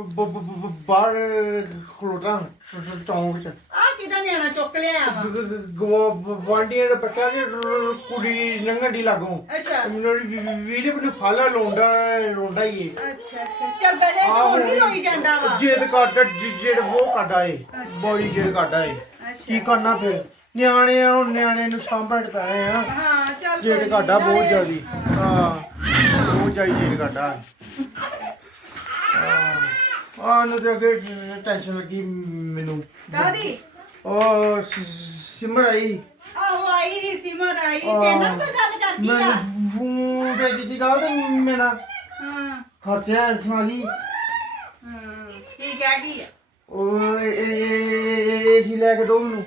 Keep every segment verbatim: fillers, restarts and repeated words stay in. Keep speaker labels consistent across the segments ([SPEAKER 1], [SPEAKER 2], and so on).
[SPEAKER 1] ਬਾਹਰ ਖਲੋਟਾ ਚੌਂਕ ਚ
[SPEAKER 2] ਆ ਕਿਦਾ ਨਿਆਣਾ ਚੁੱਕ ਲਿਆ ਵਾ
[SPEAKER 1] ਗਵਾਂਡੀਆਂ ਦੇ ਬੱਚਾ ਦੀ ਕੁੜੀ ਲੰਘਣ ਦੀ ਲਾਗੋਂ
[SPEAKER 2] ਅੱਛਾ
[SPEAKER 1] ਮੈਨੂੰ ਵੀਡੀਓ ਨੂੰ ਫਾਲਾ ਲੋਂਡਾ ਲੋਂਡਾ ਹੀ ਏ
[SPEAKER 2] ਅੱਛਾ ਅੱਛਾ ਚੱਲ ਬੈ ਜਾ ਹੁਣ ਵੀ ਰੋਈ ਜਾਂਦਾ ਵਾ
[SPEAKER 1] ਜੇਦ ਕਾਟਾ ਜੇਦ ਉਹ ਕਾਟਾ ਏ ਬੜੀ ਜੇਦ ਕਾਟਾ ਏ ਕੀ ਕਰਨਾ ਫਿਰ ਨਿਆਣੇ ਆ ਹੁਣ ਨਿਆਣੇ ਨੂੰ ਸਾਂਭਣ ਪਏ ਆ
[SPEAKER 2] ਹਾਂ ਚੱਲ
[SPEAKER 1] ਜੇਦ ਕਾਟਾ ਬਹੁਤ ਜ਼ਿਆਦੀ ਹਾਂ ਬਹੁਤ ਜ਼ਿਆਦੀ ਜੇਦ ਕਾਟਾ ਆ ਨੂੰ ਤੇ ਅੱਗੇ ਟੈਨਸ਼ਨ ਲੱਗੀ ਮੈਨੂੰ
[SPEAKER 2] ਕਾਦੀ
[SPEAKER 1] ਉਹ ਸਿਮਰ ਆਈ
[SPEAKER 2] ਆਹੋ ਆਈ ਨਹੀਂ ਸਿਮਰ ਆਈ ਤੇ ਨਾ ਕੋਈ ਗੱਲ ਕਰਦੀ
[SPEAKER 1] ਮੈਂ
[SPEAKER 2] ਆ
[SPEAKER 1] ਫੋਨ ਤੇ ਕੀਤੀ ਗੱਲ ਤੇ ਮੇਰਾ
[SPEAKER 2] ਹਾਂ
[SPEAKER 1] ਖਰਚਾ ਇਸਮਾਲੀ
[SPEAKER 2] ਹਾਂ ਕੀ ਕਹਿ ਗਈ ਆ
[SPEAKER 1] ਉਹ ਇਹ ਸੀ ਲੈ ਕੇ ਦੋ ਮੈਨੂੰ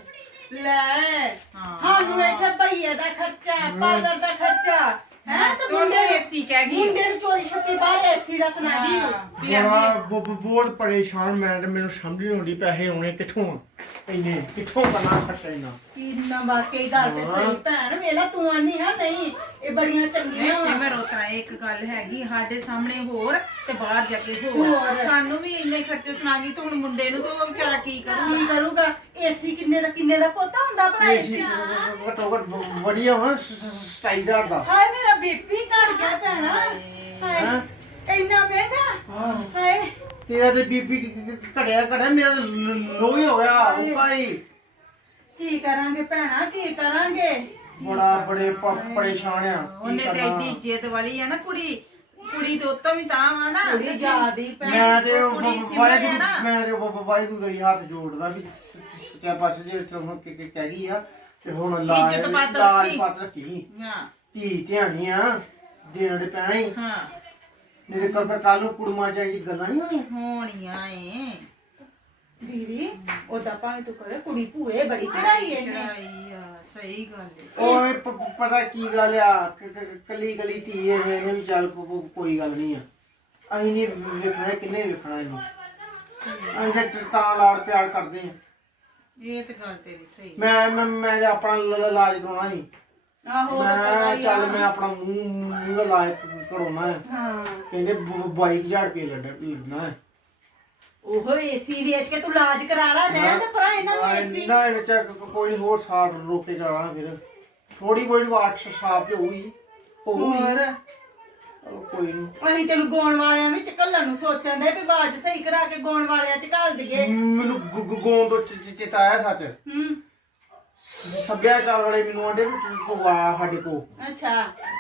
[SPEAKER 2] ਲੈ ਸਾਨੂੰ ਇੱਥੇ ਭਈਏ ਦਾ ਖਰਚਾ ਪਾਲਰ ਦਾ ਖਰਚਾ ਹੈ ਤੇ ਮੁੰਡੇ ਏਸੀ ਕਹਿ ਗਈ ਮੁੰਡੇ ਨੂੰ ਚੋਰੀ ਛੱਪੀ ਬਾਹਰ ਏਸੀ ਦਾ ਸੁਣਾ ਗਈ
[SPEAKER 1] ਬੜਾ ਬਹੁਤ ਪਰੇਸ਼ਾਨ ਮੈਂ ਤੇ ਮੈਨੂੰ ਸਮਝ ਨਹੀਂ ਆਉਂਦੀ ਪੈਸੇ ਆਉਣੇ ਕਿੱਥੋਂ ਇੰਨੇ ਕਿੱਥੋਂ ਕਰਨਾ ਖਰਚਾ ਇੰਨਾ
[SPEAKER 2] ਕੀ ਨਾ ਵਾਕਈ ਗੱਲ ਤੇ ਸਹੀ ਭੈਣ ਵੇਲਾ ਤੂੰ ਆਨੀ ਹਾਂ ਨਹੀਂ ਇਹ ਬੜੀਆਂ ਚੰਗੀਆਂ
[SPEAKER 3] ਸਿਮਰ ਉਤਰਾ ਇੱਕ ਗੱਲ ਹੈਗੀ ਸਾਡੇ ਸਾਹਮਣੇ ਹੋਰ ਤੇ ਬਾਹਰ ਜਾ ਕੇ ਹੋਰ ਸਾਨੂੰ ਵੀ ਇੰਨੇ ਖਰਚੇ ਸੁਣਾਗੀ ਤੇ ਹੁਣ ਮੁੰਡੇ ਨੂੰ ਤੇ ਉਹ ਵਿਚਾਰਾ ਕੀ ਕਰੂ
[SPEAKER 2] ਕੀ ਕਰੂਗਾ ਏਸੀ ਕਿੰਨੇ ਦਾ ਕਿੰਨੇ ਦਾ ਪੋਤਾ ਹੁੰਦਾ ਭਲਾ ਏਸੀ
[SPEAKER 1] ਘਟੋ ਘਟ ਵਧੀਆ ਹੋਣਾ ਸਟਾਈਲਦਾਰ ਦਾ
[SPEAKER 2] ਹਾਏ ਮੇਰਾ ਬੀਪੀ ਘਟ ਗਿਆ ਭੈਣਾ ਹਾਏ ਇੰਨਾ ਮਹਿੰਗਾ ਹਾਏ
[SPEAKER 1] ਤੇਰਾ ਤੇ ਬੀਪੀ ਘੜਿਆ ਘੜਿਆ ਮੇਰਾ ਲੋ ਹੀ ਹੋ ਗਿਆ ਉਹ ਭਾਈ
[SPEAKER 2] ਕੀ ਕਰਾਂਗੇ ਭੈਣਾ ਕੀ ਕਰਾਂਗੇ
[SPEAKER 1] ਬੜਾ ਬੜੇ ਪਰੇਸ਼ਾਨ ਆ
[SPEAKER 3] ਉਹਨੇ ਤੇ ਐਡੀ ਇੱਜ਼ਤ ਵਾਲੀ ਆ ਨਾ ਕੁੜੀ ਕੁੜੀ ਤੇ ਉਤੋਂ ਵੀ ਤਾਂ ਵਾ ਨਾ
[SPEAKER 2] ਕੁੜੀ ਜ਼ਿਆਦੀ ਭੈਣ
[SPEAKER 1] ਮੈਂ ਤੇ
[SPEAKER 3] ਕੁੜੀ ਸਿਮਰ
[SPEAKER 1] ਵਾਹਿਗੁਰੂ
[SPEAKER 3] ਆ ਨਾ।
[SPEAKER 1] ਮੈਂ ਤੇ ਬਾਬਾਈ ਨੂੰ ਗਈ ਹੱਥ ਜੋੜਦਾ ਵੀ ਸੱਚਾ ਪਾਸੇ ਜੇ ਤੁਹਾਨੂੰ ਕਿ ਕਹਿ ਗਈ ਆ ਤੇ ਹੁਣ ਲਾਜ
[SPEAKER 3] ਇੱਜ਼ਤ ਪੱਤ
[SPEAKER 1] ਲਾਜ
[SPEAKER 3] ਰੱਖੀ।
[SPEAKER 1] ਪੱਤ ਰੱਖੀ
[SPEAKER 3] ਹਾਂ
[SPEAKER 1] ਧੀ ਧਿਆਣੀ ਆ ਦੇਣ ਦੇ ਪੈਣਾ ਹੀ
[SPEAKER 3] ਹਾਂ
[SPEAKER 1] ਮੇਰੇ ਕੋਲ ਫਿਰ ਕੱਲ ਨੂੰ ਕੁੜਮਾ ਚਾਹੀਦੀ ਗੱਲਾਂ ਨਹੀਂ ਹੋਣੀਆਂ
[SPEAKER 3] ਹੋਣੀਆਂ ਏ
[SPEAKER 2] ਦੀਦੀ ਉਹਦਾ ਭਾਵੇਂ ਤੂੰ ਕਰੇ ਕੁੜੀ ਭੂਏ ਬੜੀ ਚੜਾਈ ਇਹਨੇ
[SPEAKER 3] ਚੜਾਈ ਆ ਸਹੀ ਗੱਲ ਏ
[SPEAKER 1] ਓਏ ਪ- ਪ- ਪਤਾ ਕੀ ਗੱਲ ਆ ਕ- ਕ- ਕੱਲੀ ਕੱਲੀ ਧੀ ਇਹ ਇਹਨੇ ਵੀ ਚੱਲ ਕੋ- ਕੋ- ਕੋਈ ਗੱਲ ਨਹੀਂ ਆ ਅਸੀਂ ਨਹੀਂ ਵੇਖਣਾ ਕਿੰਨੇ ਵੇਖਣਾ ਇਹਨੂੰ ਅਸੀਂ ਤਾਂ ਤਾਂ ਲਾੜ ਪਿਆਰ ਕਰਦੇ ਆ
[SPEAKER 3] ਇਹ ਤੇ ਗੱਲ ਤੇਰੀ ਸਹੀ
[SPEAKER 1] ਮੈਂ ਮੈਂ ਮੈਂ ਤਾਂ ਆਪਣਾ ਲ- ਲ- ਇਲਾਜ ਕਰਾਉਣਾ ਸੀ
[SPEAKER 2] ਆਹੋ ਉਹਦਾ ਪਤਾ
[SPEAKER 1] ਮੈਂ
[SPEAKER 2] ਹੀ
[SPEAKER 1] ਚੱਲ
[SPEAKER 2] ਆ
[SPEAKER 1] ਮੈਂ ਆਪਣਾ ਮੂੰਹ ਮੂੰਹ ਦਾ ਇਲਾਜ ਕਰਾਉਣਾ ਹੈ
[SPEAKER 2] ਹਾਂ
[SPEAKER 1] ਕਹਿੰਦੇ ਬਾਈ ਹਜ਼ਾਰ ਰੁਪਏ ਲੱਡ ਲੱਗਣਾ ਹੈ
[SPEAKER 2] ਉਹ ਏਸੀ ਵੇਚ ਕੇ ਤੂੰ ਇਲਾਜ ਕਰਾ ਲੈ ਮੈਂ ਤੇ ਭਰਾ ਇਹਨਾਂ ਨੂੰ ਏਸੀ
[SPEAKER 1] ਨਾ ਇਹ ਚੱਕ ਕੋਈ ਨਹੀਂ ਹੋਰ ਸਾਰ ਰੋਕੇ ਕਰਾਣਾ ਫਿਰ ਥੋੜੀ ਬੋੜੀ ਵਾਟ ਸਾਫ ਤੇ ਹੋਈ ਹੋਈ
[SPEAKER 2] ਹੋਰ
[SPEAKER 1] ਕੋਈ ਨਹੀਂ
[SPEAKER 2] ਅਸੀਂ ਤੈਨੂੰ ਗਾਉਣ ਵਾਲਿਆਂ ਵਿੱਚ ਘੱਲਣ ਨੂੰ ਸੋਚਣ ਦੇ ਵੀ ਆਵਾਜ਼ ਸਹੀ ਕਰਾ ਕੇ ਗਾਉਣ ਵਾਲਿਆਂ ਚ ਘੱਲ ਦਈਏ
[SPEAKER 1] ਮੈਨੂੰ ਗੁ- ਗੁ- ਗੋਂ ਤੋਂ ਚ- ਚ- ਚੇਤਾ ਆਇਆ ਸੱਚ
[SPEAKER 2] ਹੂੰ
[SPEAKER 1] ਸ- ਸੱਭਿਆਚਾਰ ਵਾਲੇ ਮੈਨੂੰ ਆਂਦੇ ਵੀ ਤੂੰ ਆ ਸਾਡੇ ਕੋ
[SPEAKER 2] ਅੱਛਾ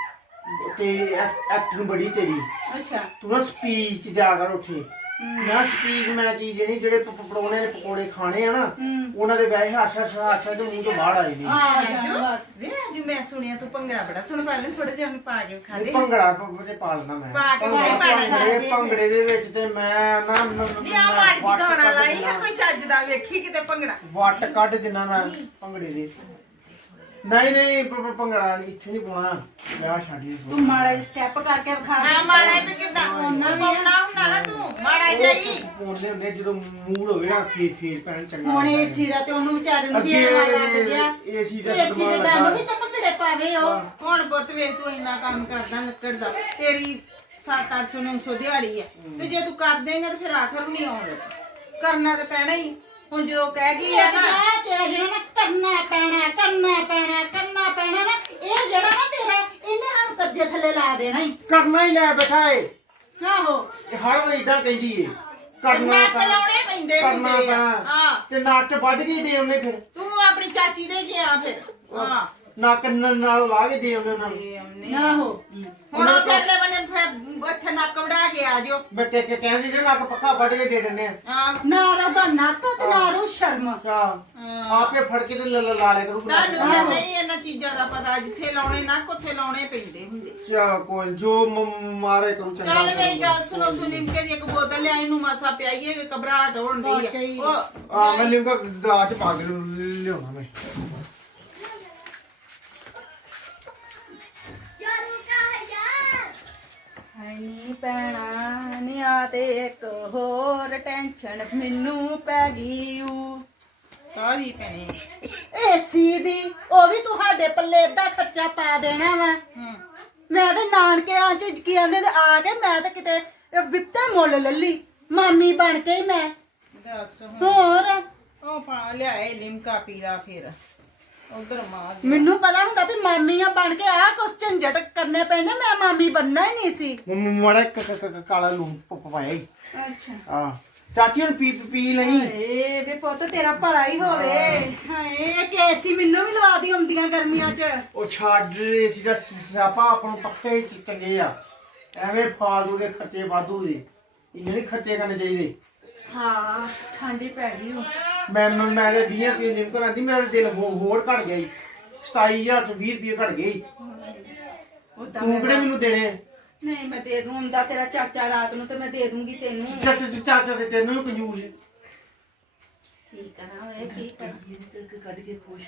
[SPEAKER 1] ਤੇ ਐਕਟਿੰਗ ਬੜੀ ਤੇਰੀ
[SPEAKER 2] ਅੱਛਾ
[SPEAKER 1] ਤੂੰ ਨਾ ਸਪੀਚ ਦਿਆ ਕਰ ਉੱਥੇ ਨਾ ਸਪੀਚ ਮੈਂ ਕੀ ਜਿਹੜੀ ਜਿਹੜੇ ਪ- ਪ- ਪਰੌਣੇ ਨੇ ਪਕੌੜੇ ਖਾਣੇ ਆ ਨਾ
[SPEAKER 2] ਹੂੰ
[SPEAKER 1] ਉਹਨਾਂ ਦੇ ਵੈਸੇ ਹਾਸਾ ਹਾਸਾ ਤੇ ਮੂੰਹ ਤੋਂ ਬਾਹਰ ਆਏ ਨੇ
[SPEAKER 2] ਆ
[SPEAKER 3] ਰਾਜੂ
[SPEAKER 2] ਜਾ
[SPEAKER 3] ਵੇ ਅੱਜ ਮੈਂ ਸੁਣਿਆ ਤੂੰ ਭੰਗੜਾ ਬੜਾ ਸੁਣ ਪਾ ਲੈ ਥੋੜੇ ਜਿਹਾ ਉਹਨੂੰ ਪਾ ਕੇ ਖਾ ਦੇ
[SPEAKER 1] ਭੰਗੜਾ ਪ- ਤੇ ਪਾ ਲੈਣਾ ਮੈਂ
[SPEAKER 3] ਪਾ ਕੇ
[SPEAKER 1] ਭੰਗੜਾ-
[SPEAKER 3] ਨਹੀਂ ਪਾਣਾ
[SPEAKER 1] ਭੰਗੜੇ ਭੰਗੜੇ ਦੇ ਵਿੱਚ ਤੇ ਮੈਂ ਨਾ ਮ- ਮ-
[SPEAKER 3] ਨੀ ਆ
[SPEAKER 1] ਮੈਂ
[SPEAKER 3] ਮਾੜੀ
[SPEAKER 1] ਵੱਟ
[SPEAKER 3] ਜਿਹੀ ਗਾਣਾ
[SPEAKER 1] ਕੱਢ
[SPEAKER 3] ਲਾਈ ਹੈ
[SPEAKER 1] ਦੇਣਾ।
[SPEAKER 3] ਕੋਈ ਚੱਜ ਦਾ ਵੇਖੀ ਕਿਤੇ ਭੰਗੜਾ
[SPEAKER 1] ਵੱਟ ਕੱਢ ਦਿਨਾ ਮੈਂ ਭੰਗੜੇ ਦੇ ਨਹੀਂ ਨਹੀਂ ਭ- ਭ- ਭੰਗੜਾ ਨੀ, ਇੱਥੇ ਨਹੀਂ ਪਾਉਣਾ ਵਿਆਹ ਸ਼ਾਦੀ
[SPEAKER 2] ਤੂੰ ਮਾੜਾ ਸਟੈਪ ਕਰਕੇ ਵਿਖਾ
[SPEAKER 3] ਮੈਂ ਮਾੜਾ ਹੀ ਵੀ ਕਿਦਾਂ ਉਹਨਾਂ ਪਾਉਣਾ ਹੁੰਦਾ ਨਾ ਤੂੰ ਮਾੜਾ ਜਾਈ
[SPEAKER 1] ਪਾਉਂਦੇ ਹੁੰਦੇ ਜਦੋਂ ਮੂਡ ਹੋਵੇ ਨਾ ਫੇਰ ਫੇਰ ਪੈਣ ਚੰਗਾ
[SPEAKER 2] ਹੁਣ
[SPEAKER 1] ਲੱਗਦਾ ਹੈ।
[SPEAKER 2] ਏਸੀ ਦਾ ਤੇ ਉਹਨੂੰ ਵਿਚਾਰੇ ਨੂੰ ਵੀ
[SPEAKER 1] ਅੱਗੇ
[SPEAKER 2] ਐ ਲੱਗ ਗਿਆ
[SPEAKER 1] ਏਸੀ ਦਾ
[SPEAKER 2] ਏਸੀ ਦੇ
[SPEAKER 1] ਇਸਤੇਮਾਲ
[SPEAKER 2] ਟਾਈਮ
[SPEAKER 1] ਲੱਗਾ।
[SPEAKER 2] ਵੀ ਤਾਂ ਭੰਗੜੇ ਪਾਵੇ ਉਹ
[SPEAKER 3] ਹੁਣ ਪੁੱਤ ਵੇਖ ਤੂੰ ਇੰਨਾ ਕੰਮ ਕਰਦਾ ਲੱਕੜ ਦਾ ਤੇਰੀ ਸੱਤ ਅੱਠ ਸੌ ਨੌ ਸੌ ਦਿਹਾੜੀ ਆ ਤੇ ਜੇ ਤੂੰ ਕਰ ਦੇਂਗਾ ਤੇ ਫਿਰ ਆਖਰ ਵੀ ਨਹੀਂ ਆਉਂਦਾ ਕਰਨਾ ਤੇ ਪੈਣਾ ਹੀ ਹੁਣ ਜਦੋਂ ਕਹਿ ਗਈ ਆ ਨਾ
[SPEAKER 2] ਇਹ ਤੇਰਾ ਜਿਹੜਾ ਨਾ ਕਰਨਾ ਪੈਣਾ ਕਰਨਾ ਪੈਣਾ ਕਰਨਾ ਪੈਣਾ ਨਾ ਇਹ ਜਿਹੜਾ ਨਾ ਤੇਰਾ ਇਹਨੇ ਸਾਨੂੰ ਕਰਜ਼ੇ ਥੱਲੇ ਲਾ ਦੇਣਾ ਹੀ
[SPEAKER 1] ਕਰਨਾ ਹੀ ਲੈ ਬੈਠਾ ਏ
[SPEAKER 2] ਆਹੋ
[SPEAKER 1] ਇਹ ਹਰ ਵਾਰ ਇਦਾਂ ਕਹਿੰਦੀ ਏ ਕਰਨਾ
[SPEAKER 3] ਨੱਕ
[SPEAKER 1] ਪੈਣਾ,
[SPEAKER 3] ਲਾਉਣੇ ਪੈਂਦੇ
[SPEAKER 1] ਕਰਨਾ
[SPEAKER 3] ਹੁੰਦੇ ਆ
[SPEAKER 1] ਪੈਣਾ
[SPEAKER 3] ਹਾਂ
[SPEAKER 1] ਤੇ ਨੱਕ ਵੱਢ ਕੇ ਦੇ ਉਹਨੇ ਫਿਰ
[SPEAKER 3] ਤੂੰ ਆਪਣੀ ਚਾਚੀ ਦੇ ਗਿਆ ਫਿਰ ਹਾਂ
[SPEAKER 1] ਨੱਕ ਨ- ਨਾਲ ਲਾ ਕੇ ਦੇ ਉਹਨੇ ਉਹਨਾਂ ਨੂੰ
[SPEAKER 3] ਇਹ ਉਹਨੇ-
[SPEAKER 2] ਆਹੋ
[SPEAKER 3] ਹੁਣ ਉਹ ਥੱਲੇ ਬਣੇ ਫਿਰ ਇੱਥੇ ਨੱਕ ਵੜਾ ਕੇ ਆ ਜਿਓ
[SPEAKER 1] ਮੈਂ ਕਹਿ ਕੇ ਕਹਿੰਦੀ ਜੇ ਨੱਕ ਪੱਕਾ ਵੱਢ ਕੇ ਦੇ ਦਿੰਦੇ ਆ
[SPEAKER 3] ਹਾਂ
[SPEAKER 2] ਨਾ ਰੋਗਾ ਨੱਕ ਤੇ ਨਾ ਰੋ ਸ਼ਰਮ
[SPEAKER 1] ਆਹ, ਆਪੇ ਫੜ ਕੇ ਤੇ ਲ- ਲ- ਲਾ ਲਿਆ ਕਰੂ
[SPEAKER 3] ਤੁਹਾਨੂੰ ਤਾਂ ਨਹੀਂ ਇਹਨਾਂ ਚੀਜ਼ਾਂ ਦਾ ਪਤਾ ਜਿੱਥੇ ਲਾਉਣੇ ਨੱਕ ਉੱਥੇ ਲਾਉਣੇ ਪੈਂਦੇ ਹੁੰਦੇ
[SPEAKER 1] ਚਾ ਕੋਈ ਜੋ ਮ- ਮਾਰੇ ਕਰੂ ਚੰਗਾ
[SPEAKER 3] ਚੱਲ ਮੇਰੀ ਗੱਲ ਸੁਣੋ ਤੂੰ ਨਿੰਮਕੇ ਦੀ ਇੱਕ ਬੋਤਲ ਲਿਆ ਇਹਨੂੰ ਮਾਸਾ ਪਿਆਈਏ ਘਬਰਾਹਟ ਹੋਣ ਦੀ
[SPEAKER 2] ਵਾਕਈ।
[SPEAKER 3] ਆ ਉਹ
[SPEAKER 1] ਆ ਮੈਂ ਲਿਮਕਾ ਗਲਾਸ ਚ ਪਾ ਕੇ ਲਿਆਉਣਾ ਮੈਂ
[SPEAKER 2] ਨਹੀਂ ਪੈਣਾ ਨੀ ਆ ਤੇ ਇੱਕ ਹੋਰ ਟੈਨਸ਼ਨ ਮੈਨੂੰ ਪੈ ਗਈ ਊ
[SPEAKER 3] ਕਾਹਦੀ ਪੈਣੀ
[SPEAKER 2] ਏਸੀ ਦੀ ਉਹ ਵੀ ਤੁਹਾਡੇ ਪੱਲੇ ਏਦਾਂ ਖਰਚਾ ਪਾ ਦੇਣਾ ਵਾ
[SPEAKER 3] ਹੂੰ
[SPEAKER 2] ਮੈਂ ਤੇ ਨਾਨਕੇ ਆ ਚ ਕੀ ਆਂਦੇ ਤੇ ਆ ਕੇ ਮੈਂ ਤੇ ਕਿਤੇ ਵਿਪਤੇ ਮੁੱਲ ਲੱਲੀ ਮਾਮੀ ਬਣ ਕੇ ਹੀ ਮੈਂ
[SPEAKER 3] ਦੱਸ ਹੁਣ
[SPEAKER 2] ਹੋਰ
[SPEAKER 3] ਉਹ ਪਾ ਲਿਆਏ ਲਿਮਕਾ ਪੀਲਾ ਫਿਰ ਉਧਰ ਮਾਰ
[SPEAKER 2] ਮੈਨੂੰ ਪਤਾ ਹੁੰਦਾ ਵੀ ਮਾਮੀਆਂ ਬਣ ਕੇ ਆਹ ਕੁਛ ਝੰਜਟ ਕਰਨੇ ਪੈਂਦੇ ਮੈਂ ਮਾਮੀ ਬਣਨਾ ਹੀ ਨਹੀਂ ਸੀ
[SPEAKER 1] ਮਾੜਾ ਕ- ਕ- ਕ- ਕਾਲਾ ਲੂਣ ਪ- ਪਾਇਆ ਈ
[SPEAKER 2] ਅੱਛਾ
[SPEAKER 1] ਆ ਚਾਚੀ ਹੁਣ ਪੀ ਪੀ ਲਈ
[SPEAKER 2] ਏ ਵੇ ਪੁੱਤ ਤੇਰਾ ਭਲਾ ਹੀ ਹੋਵੇ ਹਾਏ ਕੇਸੀ ਮੈਨੂੰ ਵੀ ਲਵਾ ਦੀ ਆਉਂਦੀਆਂ ਗਰਮੀਆਂ 'ਚ
[SPEAKER 1] ਉਹ ਛੱਡ ਇਸ ਦਾ ਸਿਆਪਾ ਆਪਾਂ ਨੂੰ ਪੱਕੇ ਹੀ ਚੰਗੇ ਆ ਐਵੇਂ ਫਾਲਤੂ ਦੇ ਖਰਚੇ ਵਾਧੂ ਦੇ ਇੰਨੇ ਨਹੀਂ ਖਰਚੇ ਕਰਨੇ ਚਾਹੀਦੇ
[SPEAKER 2] ਹਾਂ ਠੰਡੀ ਪੈ ਗਈ ਹੁਣ
[SPEAKER 1] ਮੈਂ ਮੈਂ ਮੈਂ ਤੇ ਵੀਹ ਰੁਪਏ ਨਿੰਮ ਕਰਾਂਦੀ ਮੇਰਾ ਦਿਲ ਹੋ- ਹੋਰ ਘਟ ਗਿਆ ਜੀ ਸਤਾਈ ਹਜ਼ਾਰ ਤੋਂ ਵੀਹ ਰੁਪਏ ਘਟ ਗਏ ਈ।
[SPEAKER 2] ਉਦਾਂ
[SPEAKER 1] ਤੂੰ ਕਿਹੜੇ ਮੈਨੂੰ ਦੇਣੇ
[SPEAKER 2] ਨਹੀਂ ਮੈਂ ਦੇ ਦੂੰ ਹੁੰਦਾ ਤੇਰਾ ਚਾਚਾ ਰਾਤ ਨੂੰ ਤੇ ਮੈਂ ਦੇ ਦੂੰਗੀ ਤੈਨੂੰ
[SPEAKER 1] ਚਾਚਾ ਚਾਚਾ ਤੇ ਤੈਨੂੰ ਵੀ ਕੰਜੂਸ
[SPEAKER 2] ਕੀ ਕਰਾਂ ਓਏ ਕੀ ਕਰਾਂ
[SPEAKER 1] ਕੱਢ ਕੇ ਖੁਸ਼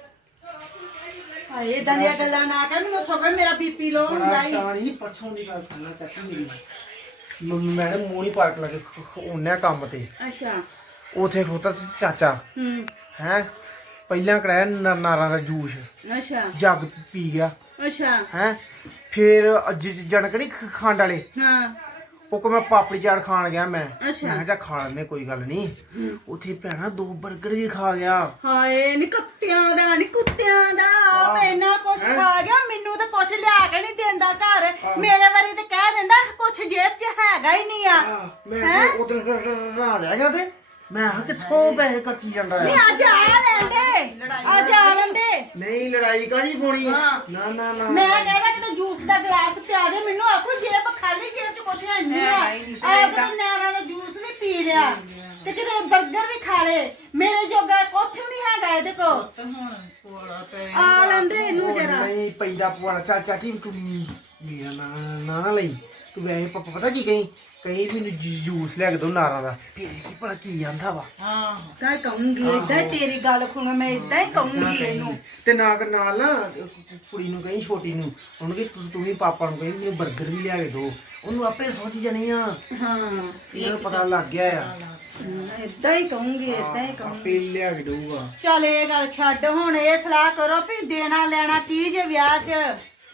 [SPEAKER 2] ਹਾਏ ਇਦਾਂ ਦੀਆਂ ਗੱਲਾਂ ਨਾ ਕਰ ਮੈਨੂੰ ਸਗੋਂ ਮੇਰਾ ਬੀਪੀ ਲੋ ਹੁੰਦਾ
[SPEAKER 1] ਬੜਾ
[SPEAKER 2] ਹੀ
[SPEAKER 1] ਸਤਾਨੀ ਪਰਸੋਂ ਦੀ ਗੱਲ ਸੁਣਨਾ ਚਾਚੀ ਮੇਰੀ ਮੰਮੀ ਮੈਡਮ ਮੂੰਹ ਨਹੀਂ ਪਾਰਕ ਲੱਗੇ ਉਹਨੇ ਕੰਮ ਤੇ
[SPEAKER 2] ਅੱਛਾ
[SPEAKER 1] ਉਥੇ ਖੋਤਾ ਸੀ ਚਾਚਾ
[SPEAKER 2] ਹੂੰ
[SPEAKER 1] ਹੈ ਪਹਿਲਾਂ ਕਰਾਇਆ ਨ- ਨਾਰਾਂ ਦਾ ਜੂਸ
[SPEAKER 2] ਅੱਛਾ
[SPEAKER 1] ਜੱਗ ਪੀ ਗਿਆ
[SPEAKER 2] ਅੱਛਾ
[SPEAKER 1] ਹੈ ਫਿਰ ਅੱਜ ਜਣਕ ਨਹੀਂ ਖੰਡ ਵਾਲੇ
[SPEAKER 2] ਹਾਂ
[SPEAKER 1] ਉਹ ਕੋ ਮੈਂ ਪਾਪੜੀ ਚਾਟ ਖਾਣ ਗਿਆ ਮੈਂ
[SPEAKER 2] ਅੱਛਾ।
[SPEAKER 1] ਮੈਂ ਕਿਹਾ ਜਾ ਖਾ ਲੈਂਦੇ ਕੋਈ ਗੱਲ ਨਹੀਂ ਉਥੇ ਭੈਣਾ ਦੋ 버ਗਰ ਵੀ ਖਾ ਗਿਆ
[SPEAKER 2] ਹਾਏ ਨੀ ਕੁੱਤਿਆਂ ਦਾ ਨੀ ਕੁੱਤਿਆਂ ਦਾ ਆਪ
[SPEAKER 1] ਆਹ,
[SPEAKER 2] ਇੰਨਾ ਕੁਛ
[SPEAKER 1] ਹੈਂ?
[SPEAKER 2] ਖਾ ਗਿਆ ਮੈਨੂੰ ਤਾਂ ਕੁਛ ਲਿਆ ਕੇ ਨਹੀਂ ਦਿੰਦਾ ਘਰ ਮੇਰੇ ਵਾਰੀ ਤੇ ਕਹਿ ਦਿੰਦਾ ਕੁਛ ਜੇਬ 'ਚ ਹੈਗਾ ਹੀ ਨਹੀਂ ਆ
[SPEAKER 1] ਆਹ, ਮੈਂ ਉਧਰ ਰਾ ਲਿਆ ਗਿਆ ਤੇ ਮੈਂ ਕਿਹਾ ਕਿੱਥੋਂ ਪੈਸੇ ਕੱਟੀ ਜਾਂਦਾ
[SPEAKER 2] ਨਹੀਂ
[SPEAKER 1] ਆ
[SPEAKER 2] ਅੱਜ ਆ ਲੈਂਦੇ ਅੱਜ ਆ ਲੈਂਦੇ
[SPEAKER 1] ਨਹੀਂ ਲੜਾਈ ਕਾਹਦੀ ਪਾਉਣੀ ਨਾ ਨਾ ਨਾ
[SPEAKER 2] ਮੈਂ ਕਹਿੰਦਾ ਕਿਤੇ ਜੂਸ ਦਾ ਗਲਾਸ ਪਿਆ ਦੇ ਮੈਨੂੰ ਆਖੋ ਜੇਬ ਖਾਲੀ ਜੇਬ 'ਚ ਕੁਛ ਹੈ ਨਹੀਂ ਆ
[SPEAKER 3] ਹੈਗਾ ਹੀ ਨਹੀਂ ਤੇ
[SPEAKER 2] ਆਪ ਤਾਂ ਨਾਰਾਂ ਦਾ ਜੂਸ ਵੀ ਪੀ ਲਿਆ ਤੇ ਕਿਤੇ 버ਗਰ ਵੀ ਖਾ ਲੇ ਮੇਰੇ ਜੋਗਾ ਕੁਛ ਵੀ ਨਹੀਂ ਹੈਗਾ ਇਹਦੇ ਕੋਲ
[SPEAKER 3] ਤੇ ਹੁਣ ਪੋਲਾ ਪੈ
[SPEAKER 2] ਆ ਲੈਂਦੇ ਇਹਨੂੰ
[SPEAKER 1] ਉਹ
[SPEAKER 2] ਜਰਾ
[SPEAKER 1] ਨਹੀਂ ਪੈਂਦਾ ਪੁਆਣਾ ਚਾਚਾ ਕੀ ਤੂੰ ਮੇਰਾ ਨਾ ਨਾ ਨਾ ਲਈ ਤੂੰ ਵੈਸੇ ਪਾਪਾ ਪਤਾ ਕੀ ਕਹੀਂ ਕਹੀਂ ਮੈਨੂੰ ਜੂ- ਜੂਸ ਲੈ ਕੇ ਦੋ ਨਾਰਾਂ ਦਾ ਫਿਰ ਕੀ ਭਲਾ ਕੀ ਜਾਂਦਾ ਵਾ
[SPEAKER 3] ਹਾਂ
[SPEAKER 2] ਤਾਂ ਕਹੂੰਗੀ ਇਦਾਂ ਹੀ ਤੇਰੀ ਗੱਲ ਸੁਣਾ ਮੈਂ ਇਦਾਂ ਹੀ ਕਹੂੰਗੀ ਇਹਨੂੰ
[SPEAKER 1] ਤੇ ਨਾਲ ਨਾਲ ਨਾ ਕੁੜੀ ਨੂੰ ਕਹੀਂ ਛੋਟੀ ਨੂੰ ਉਹਨੂੰ ਕਿ ਤੂੰ ਤੂੰ ਵੀ ਪਾਪਾ ਨੂੰ ਕਹੀਂ ਮੈਨੂੰ 버ਗਰ ਵੀ ਲਿਆ ਕੇ ਦੋ ਉਹਨੂੰ ਆਪੇ ਸਮਝ ਜਾਣੀ ਆ
[SPEAKER 2] ਹਾਂ
[SPEAKER 1] ਇਹਨਾਂ ਨੂੰ ਪਤਾ ਲੱਗ ਗਿਆ ਆ
[SPEAKER 2] ਇਦਾਂ ਹੀ ਕਹੂੰਗੀ ਇਦਾਂ ਹੀ ਕਹੂੰਗੀ
[SPEAKER 1] ਆਪੇ ਲਿਆ ਕੇ ਦਊਗਾ
[SPEAKER 2] ਚੱਲ ਇਹ ਗੱਲ ਛੱਡ ਹੁਣ ਇਹ ਸਲਾਹ ਕਰੋ ਵੀ ਦੇਣਾ ਲੈਣਾ ਕੀ ਜੇ ਵਿਆਹ 'ਚ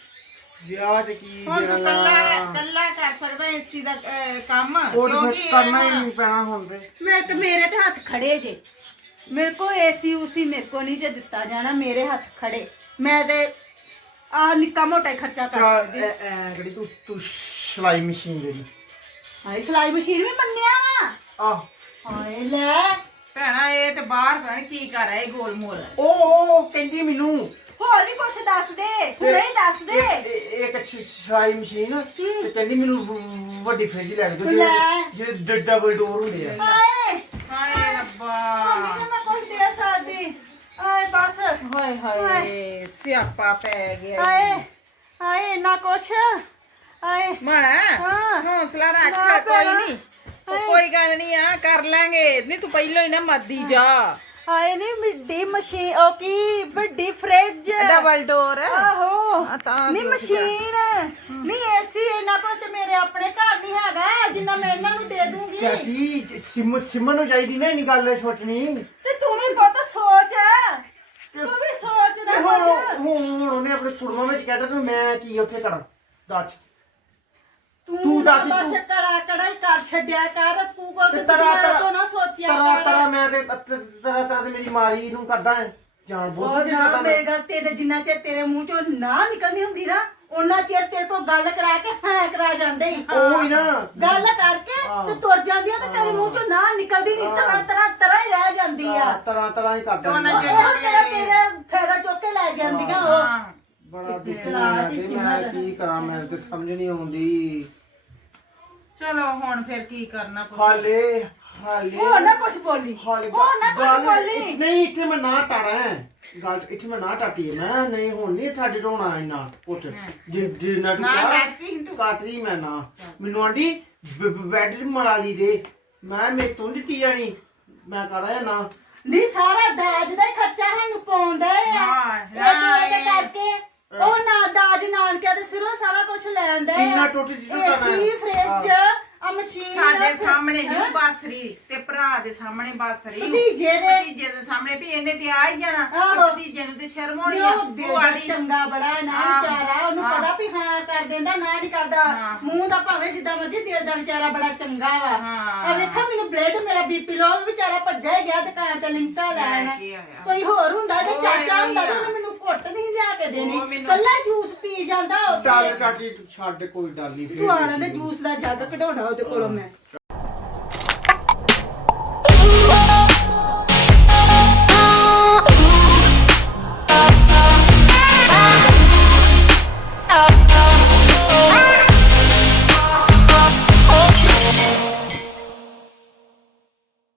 [SPEAKER 1] ਵਿਆਹ ਚ ਕੀ
[SPEAKER 3] ਹੁਣ ਤੂੰ
[SPEAKER 1] ਦੇਣਾ
[SPEAKER 3] ਕੱਲਾ
[SPEAKER 1] ਵਾ?
[SPEAKER 3] ਕੱਲਾ ਕਰ ਸਕਦਾ ਏਸੀ ਦਾ ਅਹ, ਕੰਮ
[SPEAKER 1] ਉਹ ਤਾਂ
[SPEAKER 3] ਕਿਉਂਕਿ
[SPEAKER 1] ਫਿਰ
[SPEAKER 3] ਇਹ
[SPEAKER 1] ਕਰਨਾ ਹੀ
[SPEAKER 3] ਹੁਣ-
[SPEAKER 1] ਨਹੀਂ ਪੈਣਾ ਹੁਣ ਤੇ
[SPEAKER 2] ਮੇਰੇ ਤੇ ਮੇਰੇ ਤੇ ਹੱਥ ਖੜੇ ਜੇ ਮੇਰੇ ਕੋ ਏਸੀ ਉਸੀ ਮੇਰੇ ਕੋ ਨਹੀਂ ਜੇ ਦਿੱਤਾ ਜਾਣਾ ਮੇਰੇ ਹੱਥ ਖੜੇ ਮੈਂ ਤੇ ਆਹ ਨਿੱਕਾ ਮੋਟਾ ਹੀ ਖਰਚਾ ਕਰ
[SPEAKER 1] ਚੱਲ
[SPEAKER 2] ਸਕਦੀ
[SPEAKER 1] ਐ ਐ ਜਿਹੜੀ ਤੂੰ ਤੂੰ ਸਿਲਾਈ ਮਸ਼ੀਨ ਜਿਹੜੀ
[SPEAKER 2] ਹਾਏ ਸਿਲਾਈ ਮਸ਼ੀਨ ਵੀ ਮੰਨਿਆ ਵਾ
[SPEAKER 1] ਆਹ
[SPEAKER 2] ਹਾਏ ਲੈ
[SPEAKER 3] ਭੈਣਾ ਇਹ ਤੇ ਬਾਹਰ ਪਤਾ ਨੀ ਕੀ ਕਰ ਰਿਹਾ ਇਹ ਗੋਲ ਮੋਲ
[SPEAKER 1] ਉਹ ਉਹ ਕਹਿੰਦੀ ਮੈਨੂੰ
[SPEAKER 2] ਹੋਰ ਵੀ ਕੁਛ ਦੱਸ ਦੇ ਹੁਣੇ ਹੀ ਦੱਸ ਦੇ
[SPEAKER 1] ਇਹ- ਇਹ- ਇੱਕ ਅੱਛੀ ਸਿਲਾਈ ਮਸ਼ੀਨ ਤੇ ਕਹਿੰਦੀ ਮੈਨੂੰ ਵ- ਵੱਡੀ ਫ੍ਰਿਜ ਲੈ ਕੇ ਦੋ
[SPEAKER 2] ਲੈ।
[SPEAKER 1] ਜਿਹੜੇ ਜਿਹੜੇ ਡਬਲ ਡੋਰ ਹੁੰਦੇ ਆ
[SPEAKER 2] ਹਾਏ
[SPEAKER 3] ਹਾਏ ਰੱਬਾ
[SPEAKER 2] ਮੰਮੀ ਨੂੰ ਮੈਂ ਕੁਛ ਦੇ ਸਕਦੀ ਹਾਏ ਬਸ
[SPEAKER 3] ਹਾਏ ਹਾਏ ਸਿਆਪਾ ਪੈ ਗਿਆ
[SPEAKER 2] ਹਾਏ ਹਾਏ ਇੰਨਾ ਕੁਛ ਹਾਏ
[SPEAKER 3] ਮਾਣਾ
[SPEAKER 2] ਹਾਂ।
[SPEAKER 3] ਹੌਸਲਾ
[SPEAKER 2] ਨਾ
[SPEAKER 3] ਰੱਖ ਕੋਈ
[SPEAKER 2] ਭੈਣਾ।
[SPEAKER 3] ਨਹੀਂ ਕੋਈ ਗੱਲ ਨਹੀਂ ਆ ਕਰ ਲਾਂਗੇ ਨਹੀਂ ਤੂੰ ਪਹਿਲਾਂ ਹੀ ਨਾ ਮੱਦੀ ਜਾ
[SPEAKER 2] ਹਾਏ ਨੀ ਮਿੱਡੀ ਮਸ਼ੀਨ ਉਹ ਕੀ ਵੱਡੀ ਫ੍ਰਿਜ
[SPEAKER 3] ਡਬਲ ਡੋਰ
[SPEAKER 2] ਆਹੋ
[SPEAKER 3] ਹਾਂ, ਤਾਂ
[SPEAKER 2] ਨੀ
[SPEAKER 3] ਦੀ
[SPEAKER 2] ਮਸ਼ੀਨ ਨੀ ਏਸੀ ਇਹਨਾਂ ਕੋਲ ਤੇ ਮੇਰੇ ਆਪਣੇ ਘਰ ਨਹੀਂ ਹੈਗਾ ਜਿੰਨਾ ਮੈਂ ਇਹਨਾਂ ਨੂੰ ਦੇ ਦੂੰਗੀ
[SPEAKER 1] ਚਾਚੀ ਸਿਮ ਸਿਮਨ ਨੂੰ ਚਾਹੀਦੀ ਨਾ ਇੰਨੀ ਗੱਲ ਛੋਟਣੀ
[SPEAKER 2] ਤੇ ਤੂੰ ਵੀ ਬਹੁਤ ਸੋਚ ਤੂੰ ਵੀ ਸੋਚਦਾ
[SPEAKER 1] ਤੇ ਹੁਣ
[SPEAKER 2] ਕੁਝ
[SPEAKER 1] ਹੁਣ ਹੁਣ ਉਹਨੇ ਆਪਣੇ ਕੁੜਮਾਂ ਵਿੱਚ ਕਹਿਤਾ ਤੇ ਮੈਂ ਕੀ ਉੱਥੇ ਕਰਾਂ ਦੱਸ
[SPEAKER 2] ਤੂੰ
[SPEAKER 1] ਤੂੰ
[SPEAKER 2] ਤਾਂ
[SPEAKER 1] ਦੱਸ
[SPEAKER 2] ਬਸ
[SPEAKER 1] ਤੂੰ-
[SPEAKER 2] ਕੜਾ ਕੜਾ ਹੀ ਕਰ ਛੱਡਿਆ ਕਰ ਤੂੰ ਕੋ
[SPEAKER 1] ਤੇ
[SPEAKER 2] ਤੂੰ
[SPEAKER 1] ਤਰਾ ਤਰਾ
[SPEAKER 2] ਤੋਂ ਨਾ ਸੋਚਿਆ
[SPEAKER 1] ਤਰਾ
[SPEAKER 2] ਕਰ
[SPEAKER 1] ਤਰਾ ਮੈਂ ਤੇ ਤਰਾ ਤਰਾ ਤੇ ਮੇਰੀ ਮਾਰੀ ਨੂੰ ਕਰਦਾ ਹੈ ਜਾਣ ਬੁੱਝ
[SPEAKER 2] ਉਹ
[SPEAKER 1] ਕੇ
[SPEAKER 2] ਨਾ
[SPEAKER 1] ਕਰਦਾ ਮੈਂ
[SPEAKER 2] ਮੇਰਾ ਤੇਰੇ ਜਿੰਨਾ ਚਿਰ ਤੇਰੇ ਮੂੰਹ ਚੋਂ ਨਾ ਨਿਕਲਦੀ ਹੁੰਦੀ ਨਾ ਉਹਨਾਂ ਚਿਰ ਤੇਰੇ ਕੋਲ ਗੱਲ ਕਰਾ ਕੇ ਹਾਂ ਕਰਾ ਜਾਂਦੇ ਹੀ
[SPEAKER 1] ਉਹ ਹੀ ਨਾ
[SPEAKER 2] ਗੱਲ ਕਰਕੇ ਤੇ ਤੁਰ ਜਾਂਦੀ ਆ ਤੇ ਤੇਰੇ ਮੂੰਹ ਚੋਂ ਨਾ ਨਿਕਲਦੀ ਨਹੀਂ ਤਰਾ ਤਰਾ ਤਰਾ ਹੀ ਰਹਿ ਜਾਂਦੀ ਆ
[SPEAKER 1] ਤਰਾ ਤਰਾ ਹੀ ਕਰਦਾ
[SPEAKER 3] ਉਹਨਾਂ
[SPEAKER 1] ਮੈਂ।
[SPEAKER 3] ਚ-
[SPEAKER 2] ਇਹੋ ਤੇਰਾ ਤੇਰਾ ਫਾਇਦਾ ਚੁੱਕ ਕੇ ਲੈ ਜਾਂਦੀਆਂ ਉਹ
[SPEAKER 3] ਹਾਂ
[SPEAKER 1] ਬੜਾ ਦੁੱਖ
[SPEAKER 2] ਚਲਾ
[SPEAKER 1] ਹੋਇਆ
[SPEAKER 2] ਦੀ
[SPEAKER 1] ਤੇ
[SPEAKER 2] ਸਿਮਰ।
[SPEAKER 1] ਮੈਂ ਕੀ ਕਰਾਂ ਮੈਨੂੰ ਤੇ ਸਮਝ ਨਹੀਂ ਆਉਂਦੀ
[SPEAKER 3] ਚਲੋ ਹੁਣ ਫਿਰ ਕੀ ਕਰਨਾ ਪੁੱਤ?
[SPEAKER 1] ਹਾਲੇ ਹਾਲੇ
[SPEAKER 2] ਉਹ ਨਾ ਕੁਛ ਬੋਲੀ
[SPEAKER 1] ਹਾਲੇ
[SPEAKER 2] ਉਹ ਨਾ ਕੁਛ
[SPEAKER 1] ਗੱਲ-
[SPEAKER 2] ਬੋਲੀ
[SPEAKER 1] ਨਹੀਂ ਇੱਥੇ ਮੈਂ ਨਾ ਟਾੜਾ ਹੈ ਗੱਲ ਇੱਥੇ ਮੈਂ ਨਾ ਟਾਟੀ ਹੈ ਮੈਂ ਨਹੀਂ ਹੁਣ ਨਹੀਂ ਤੁਹਾਡੇ ਤੋਂ ਆਉਣਾ ਇੰਨਾ ਪੁੱਤ ਜੇ ਜਿੰਨਾ ਤੂੰ
[SPEAKER 3] ਨਾ
[SPEAKER 1] ਕਿਹਾ,
[SPEAKER 3] ਡਰਦੀ ਨੀ ਤੂੰ।
[SPEAKER 1] ਕੱਟ ਰਹੀ ਮੈਂ ਨਾ ਮੈਨੂੰ ਆਂਟੀ ਬ- ਬ- ਬੈੱਡ ਦੀ ਮਲਾਲੀ ਦੇ ਮੈਂ ਮੇਰੇ ਤੋਂ ਨੀ ਦਿੱਤੀ ਜਾਣੀ ਮੈਂ ਕਰ ਰਿਹਾ ਨਾ
[SPEAKER 2] ਨਹੀਂ ਸਾਰਾ ਦਾਜ ਦਾ ਹੀ ਖਰਚਾ ਸਾਨੂੰ ਪਾਉਂਦਾ ਆ
[SPEAKER 3] ਹਾਂ,
[SPEAKER 2] ਇਹ ਤੂੰ ਇਹਦੇ
[SPEAKER 3] ਹਾਂ,
[SPEAKER 2] ਕਰਕੇ ਉਹ ਨਾ ਦਾਜ ਨਾਨਕਿਆਂ ਦੇ ਸਿਰੋਂ ਸਾਰਾ ਕੁਝ ਲੈਂਦਾ
[SPEAKER 1] ਕਿੰਨਾ ਟੁੱਟ ਜਿੱਤ ਕਰਨਾ
[SPEAKER 2] ਏਸੀ
[SPEAKER 1] ਹੈ।
[SPEAKER 2] ਫ੍ਰਿਜ ਆ ਮਸ਼ੀਨ
[SPEAKER 3] ਸਾਡੇ ਸਾਹਮਣੇ ਨਹੀਂ ਬਾਸਰੀ ਤੇ ਭਰਾ ਦੇ ਸਾਹਮਣੇ ਬਾਸਰੀ
[SPEAKER 2] ਭਤੀਜੇ ਦੇ
[SPEAKER 3] ਭਤੀਜੇ ਦੇ ਸਾਹਮਣੇ ਵੀ ਇਹਨੇ ਤੇ ਆ ਹੀ ਜਾਣਾ
[SPEAKER 2] ਆਹੋ।
[SPEAKER 3] ਭਤੀਜੇ ਨੂੰ ਤੇ ਸ਼ਰਮ ਹੋਣੀ ਆ
[SPEAKER 2] ਉਹ ਦਿਲ ਦਾ ਚੰਗਾ ਬੜਾ ਨਾ ਵਿਚਾਰਾ ਉਹਨੂੰ ਪਤਾ ਵੀ ਹਾਂ ਕਰ ਦਿੰਦਾ ਨਾ ਨਹੀਂ ਕਰਦਾ ਮੂੰਹ ਦਾ ਭਾਵੇਂ ਜਿੱਦਾਂ ਮਰਜੀ ਦਿਲ ਦਾ ਵਿਚਾਰਾ ਬੜਾ ਚੰਗਾ ਵਾ ਆ ਵੇਖਾ ਮੈਨੂੰ ਬਲੱਡ ਮੇਰਾ ਬੀਪੀ ਲੋ ਵਿਚਾਰਾ ਭੱਜਾ ਹੀ ਗਿਆ ਦੁਕਾਨ ਤੇ ਲਿੰਕਾ ਲੈਣ ਕੋਈ ਹੋਰ ਹੁੰਦਾ ਤੇ ਚਾਚਾ ਹੁੰਦਾ ਤੇ ਉਹਨੇ ਮੈਨੂੰ ਘੁੱਟ ਨਹੀਂ ਲਿਆ ਕੇ ਦੇਣੀ ਕੱਲਾ ਜੂਸ ਪੀ ਜਾਂਦਾ
[SPEAKER 1] ਚੱਲ
[SPEAKER 2] ਉੱਥੇ
[SPEAKER 1] ਚਾਚੀ ਛੱਡ ਕੋਈ ਡਰ ਨਹੀਂ
[SPEAKER 2] ਤੂੰ ਆਣਾ ਦੇ ਜੂਸ ਦਾ ਜੱਗ ਕਢਾਉਣਾ ਉਹਦੇ ਕੋਲੋਂ ਮੈਂ